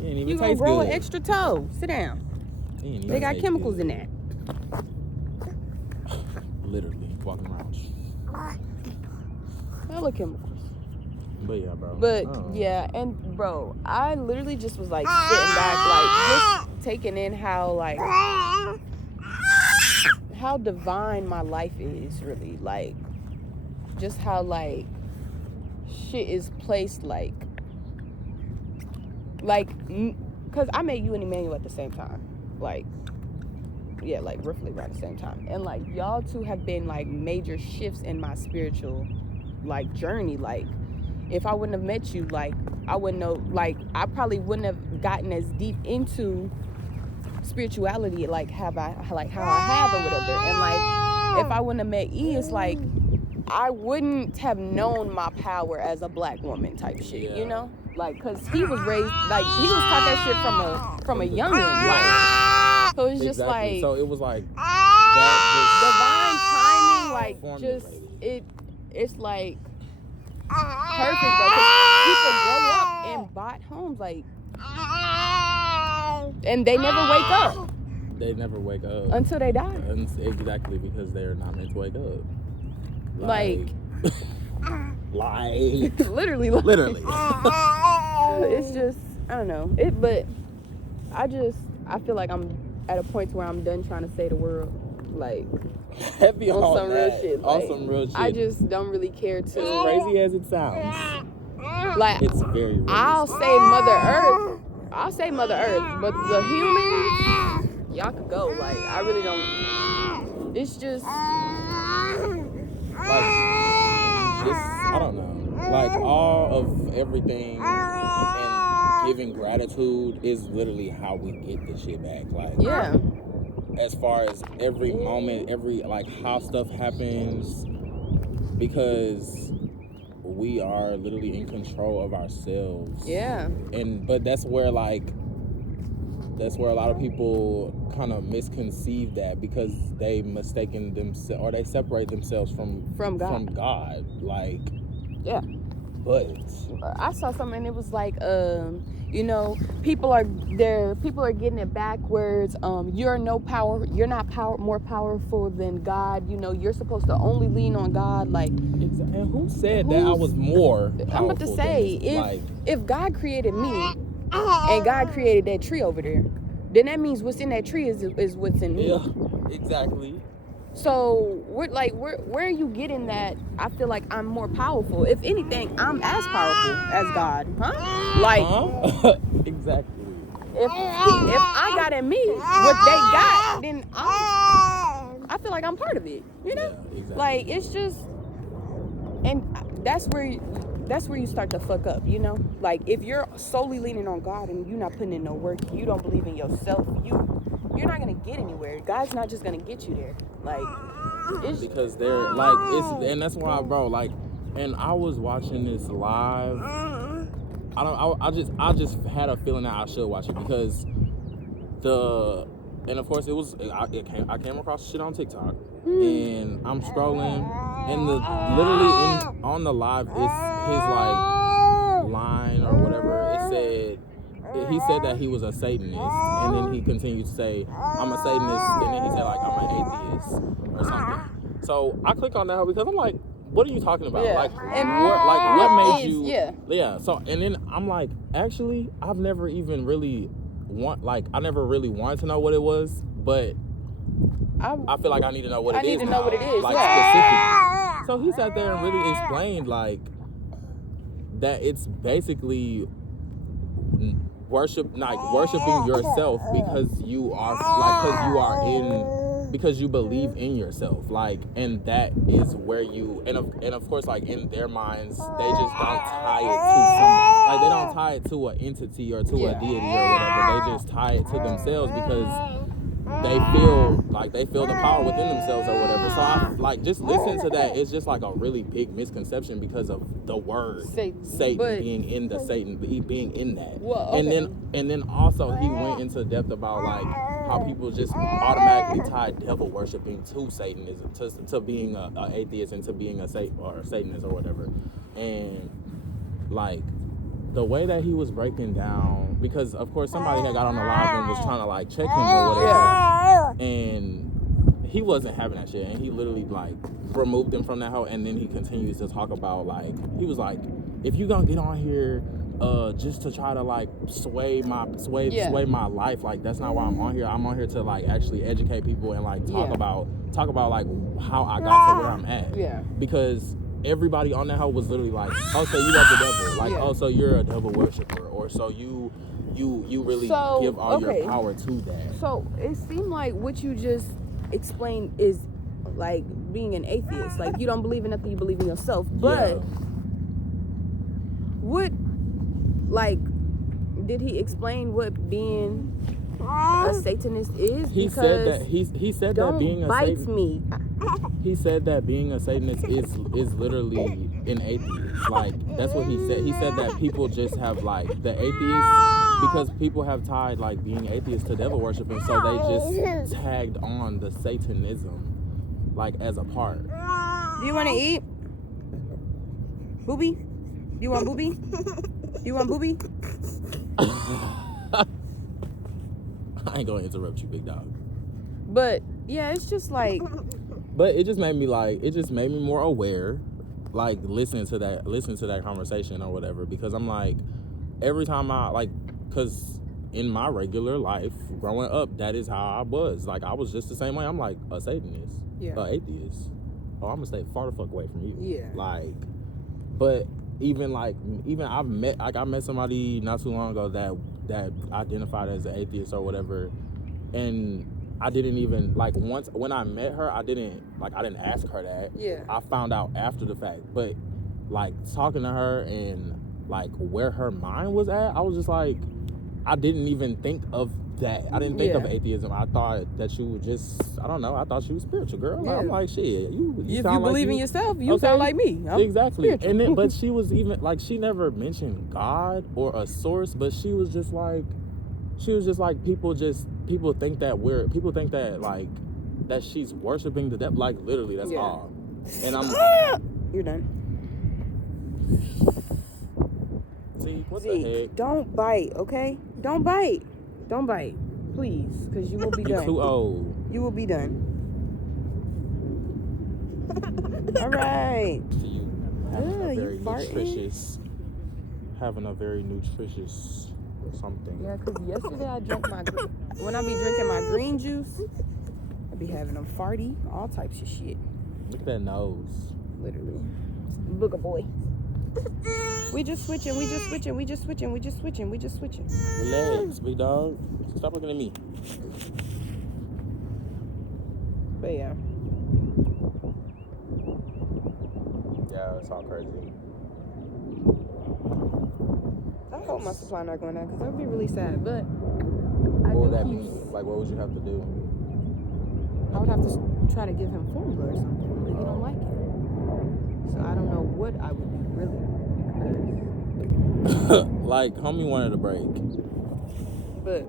You gonna grow an extra toe. Sit down. They got chemicals in that. Literally walking around. Hella chemicals. But yeah, bro. But yeah, and bro, I literally just was like sitting back, like just taking in how like how divine my life is, really. Like just how like shit is placed, like because I met you and Emmanuel at the same time, like yeah, like roughly around the same time, and like y'all two have been like major shifts in my spiritual like journey. Like if I wouldn't have met you, like I wouldn't know, like I probably wouldn't have gotten as deep into spirituality like how I have or whatever. And like if I wouldn't have met E, it's like I wouldn't have known my power as a black woman type shit, you know? Like, because he was raised, like, he was taught that shit from a youngin'. Like, so it's just like. So it was like that divine timing, like, just, it's like perfect, bro. Because people grow up and bought homes, like, and they never wake up. They never wake up. Until they die. Exactly, because they're not meant to wake up. Like literally it's just I don't know it, but I feel like I'm at a point where I'm done trying to save the world, like heavy on some real shit. Like, on some real shit. I just don't really care to. As crazy as it sounds, like it's very realistic. I'll say Mother Earth, but the humans, y'all could go. Like I really don't. It's just. Like, I don't know. Like, all of everything and giving gratitude is literally how we get this shit back. Like, yeah. As far as every moment, like, how stuff happens, because we are literally in control of ourselves. Yeah. But that's where a lot of people kind of misconceive that, because they mistaken themselves, or they separate themselves from God. Like, yeah. But I saw something and it was like, you know, people are getting it backwards. You're not more powerful than God. You know, you're supposed to only lean on God. Like, and who said that I was more powerful? I'm about to say, if God created me and God created that tree over there, then that means what's in that tree is what's in me. Yeah, exactly. So where are you getting that? I feel like I'm more powerful. If anything, I'm as powerful as God, huh? Like, exactly. If I got in me what they got, then I feel like I'm part of it. You know, yeah, exactly. Like it's just, and that's where you start to fuck up. You know, like if you're solely leaning on God and you're not putting in no work, you don't believe in yourself, you're not gonna get anywhere. God's not just gonna get you there. Like, it's because they're like, and that's why, bro. Like, and I was watching this live. I just had a feeling that I should watch it, because and of course I came across shit on TikTok, and I'm scrolling, and literally on the live, it's his like line or whatever. He said that he was a Satanist, and then he continued to say, I'm a Satanist, and then he said like, I'm an atheist or something. So I click on that because I'm like, what are you talking about? Yeah. Like, what made you? Yeah. So, and then I'm like, actually, I've never even really I never really wanted to know what it was, but I feel like I need to know what it is. I need to know what it is. Like, specifically. So he sat there and really explained like that it's basically worshiping yourself because because you believe in yourself, like, and that is where you and of course, like, in their minds, they just don't tie it to they don't tie it to an entity or to a deity or whatever. They just tie it to themselves because they feel the power within themselves or whatever. So I like just listening to that. It's just like a really big misconception because of the word Satan being in the Satan being in that. Well, okay. And then also he went into depth about like how people just automatically tie devil worshiping to Satanism, to being a atheist and to being a Satanist or whatever. And like the way that he was breaking down, because of course somebody had got on the live and was trying to like check him or whatever, and he wasn't having that shit, and he literally like removed him from that hoe, and then he continues to talk about like, he was like, if you gonna get on here just to try to like sway my life, like that's not why I'm on here. I'm on here to like actually educate people and like talk about like how I got to where I'm at. Yeah. Because everybody on that hoe was literally like, oh, so you love the devil, like oh, so you're a devil worshiper, or so you really give all your power to that. So it seemed like what you just explained is like being an atheist, like you don't believe in nothing, you believe in yourself. But what, like, did he explain what being a Satanist is? He said that he said that being a me. He said that being a Satanist is literally an atheist. Like that's what he said. He said that people just have like the atheists, because people have tied like being atheist to devil worshiping, so they just tagged on the Satanism like as a part. Do you want to eat? Booby? You want booby? You want booby? I ain't gonna interrupt you, big dog. But yeah, it's just like. But it just made me more aware, like listening to that conversation or whatever, because I'm like, every time I like, because in my regular life growing up, that is how I was. Like I was just the same way. I'm like a Satanist, an atheist. Oh, I'm gonna stay far the fuck away from you. Yeah. Like, but even I met somebody not too long ago that identified as an atheist or whatever, and I didn't even like, once when I met her, I didn't ask her that. Yeah. I found out after the fact, but like talking to her and like where her mind was at, I was just like, I didn't even think of that. I didn't think of atheism. I thought that you were just, I don't know, I thought she was spiritual, girl. Yeah. I'm like, shit, you if you like believe in yourself, you sound like me. I'm exactly. spiritual. And then, but she was even like, she never mentioned God or a source, but she was just like people think that like that she's worshiping the devil, like literally, that's all. And I'm you're done. See, what the heck? Don't bite, okay? Don't bite, please, because you will be done. You're too old. You will be done. All right. To you having a very nutritious something. Yeah, because yesterday I drank when I be drinking my green juice, I be having them farty, all types of shit. Look at that nose. Literally. Look a boy. We just switching. Relax, big dog. Stop looking at me. But yeah. Yeah, it's all crazy. I hope my supply not going down, because that would be really sad. But what would that mean? Like, what would you have to do? I would have to try to give him formula or something, but he don't like it. So I don't know what I would do, really. Like, homie wanted a break. But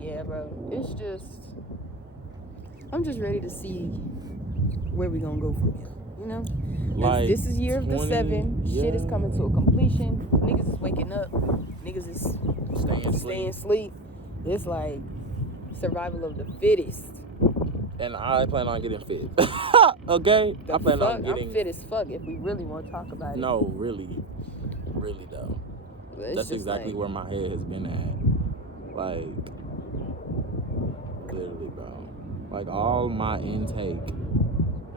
yeah, bro, it's just, I'm just ready to see where we gonna go from here, you know? Like, this is year of the 7. Yeah. Shit is coming to a completion. Niggas is waking up. Niggas is staying asleep. It's like survival of the fittest. And I plan on getting fit. Okay? I plan on getting... I'm fit as fuck if we really want to talk about it. No, really. Really, though. That's exactly where my head has been at. Like, literally, bro. Like, all my intake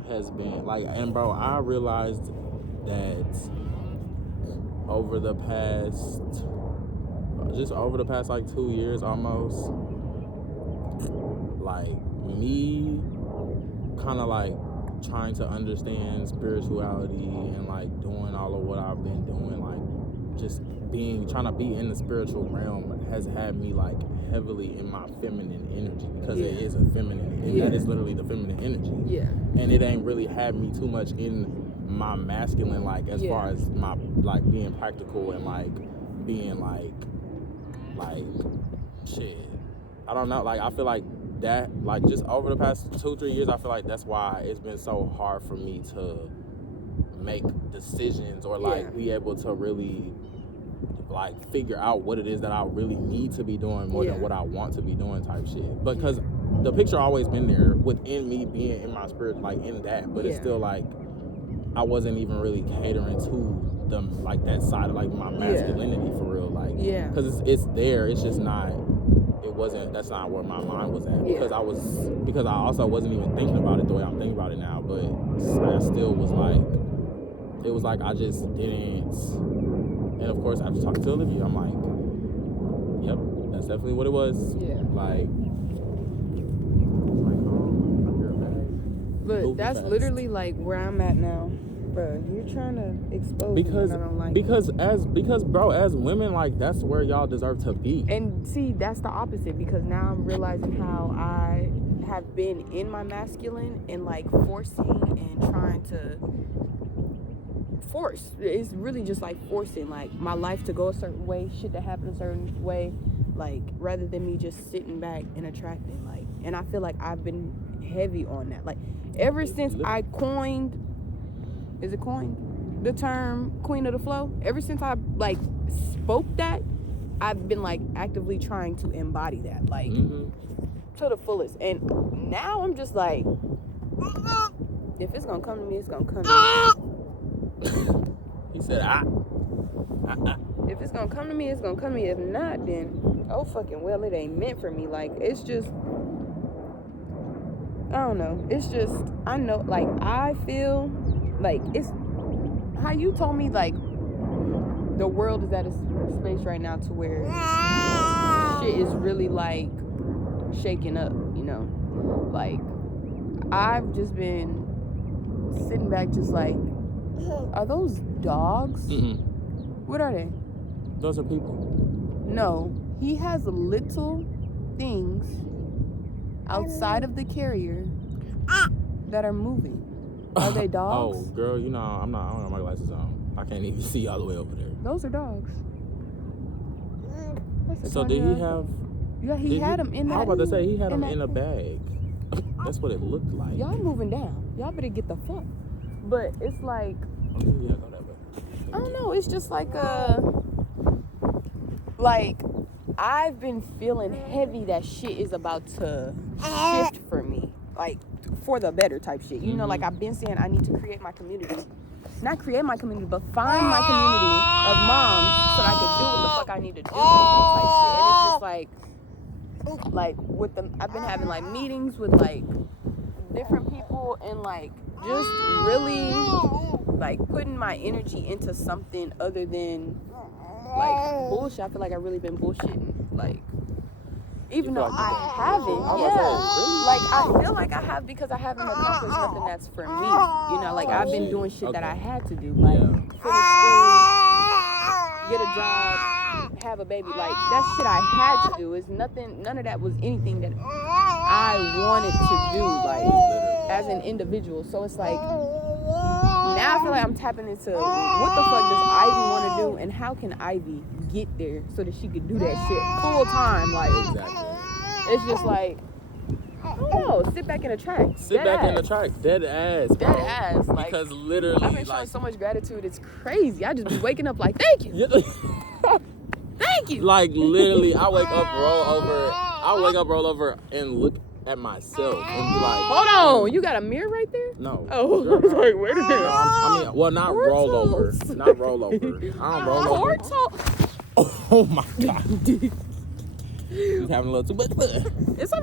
has been, like, and bro, I realized that over the past like 2 years almost, like, me kind of like trying to understand spirituality and like doing all of what I've been doing, like just trying to be in the spiritual realm, has had me like heavily in my feminine energy, because it is a feminine, and that is literally the feminine energy. Yeah. And it ain't really had me too much in my masculine, like as far as my like being practical and like being like shit. I don't know, like I feel like that, like just over the past 2-3 years, I feel like that's why it's been so hard for me to make decisions or like be able to really like figure out what it is that I really need to be doing more than what I want to be doing type shit. Because the picture always been there within me being in my spirit, like in that, but it's still like I wasn't even really catering to them like that side of like my masculinity for real, like because it's there, it's just not. It wasn't. That's not where my mind was at because I also wasn't even thinking about it the way I'm thinking about it now. But I still was like, it was like I just didn't. And of course, after talking to Olivia, I'm like, yep, that's definitely what it was. Yeah. Like, but that's literally like where I'm at now. Bro, you're trying to expose me and I don't like because bro, as women, like that's where y'all deserve to be. And see, that's the opposite because now I'm realizing how I have been in my masculine and like forcing and trying to force. It's really just like forcing like my life to go a certain way, shit to happen a certain way, like rather than me just sitting back and attracting. Like, and I feel like I've been heavy on that. Like ever since I coined. Is it coined? The term queen of the flow? Ever since I like spoke that, I've been like actively trying to embody that, like to the fullest. And now I'm just like, if it's gonna come to me, it's gonna come to me. He said, If it's gonna come to me, it's gonna come to me. If not, then oh fucking well, it ain't meant for me. Like it's just, I don't know. It's just, I know, like I feel. Like, it's how you told me, like, the world is at a space right now to where shit is really, like, shaking up, you know? Like, I've just been sitting back just like, are those dogs? What are they? Those are people. No, he has little things outside of the carrier that are moving. Are they dogs? Oh, girl, you know, I don't have my glasses on. I can't even see all the way over there. Those are dogs. So did he have... Yeah, he had them in that... I was about to say, he had them in a bag. That's what it looked like. Y'all moving down. Y'all better get the fuck. But it's like... Yeah, go that way. I don't know. It's just like like, I've been feeling heavy that shit is about to shift for me. Like... for the better type shit. You know, like I've been saying I need to create my community. Not create my community, but find my community of moms so I can do what the fuck I need to do type shit. And it's just like with them, I've been having like meetings with like different people and like just really like putting my energy into something other than like bullshit. I feel like I've really been bullshitting. Like, even though I haven't, like I feel like I have because I haven't accomplished nothing that's for me. You know, like I've been doing shit that I had to do, like finish school, get a job, have a baby. Like that shit I had to do. Is nothing. None of that was anything that I wanted to do, like as an individual. So it's like now I feel like I'm tapping into what the fuck does Ivy want to do, and how can Ivy get there so that she could do that shit full time. Like it's just like I don't know, sit back and attract. Sit back and attract. Dead ass. Bro. Dead ass. Like, because literally I've been showing so much gratitude, it's crazy. I just be waking up like, thank you. Thank you. Like literally I wake up, roll over and look at myself and be like, hold on, you got a mirror right there? No. Oh, I was like, wait a minute. I mean, well, not roll over. Not roll over. I don't roll over. Oh my god. He's having a little too much fun. It's all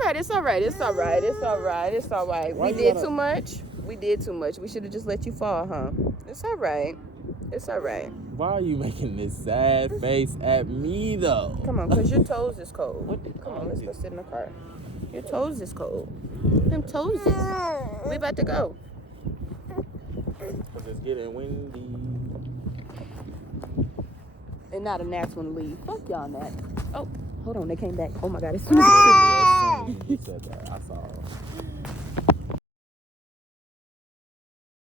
right. We did too much. We should have just let you fall, huh? It's all right. Why are you making this sad face at me though? Come on, cause your toes is cold. Come on, let's go sit in the car. Your toes is cold. Them toes is. We about to go. Cause it's getting windy. And now the gnats want to leave. Fuck y'all gnats. Oh, hold on, they came back. Oh my god, it's You said that. I saw.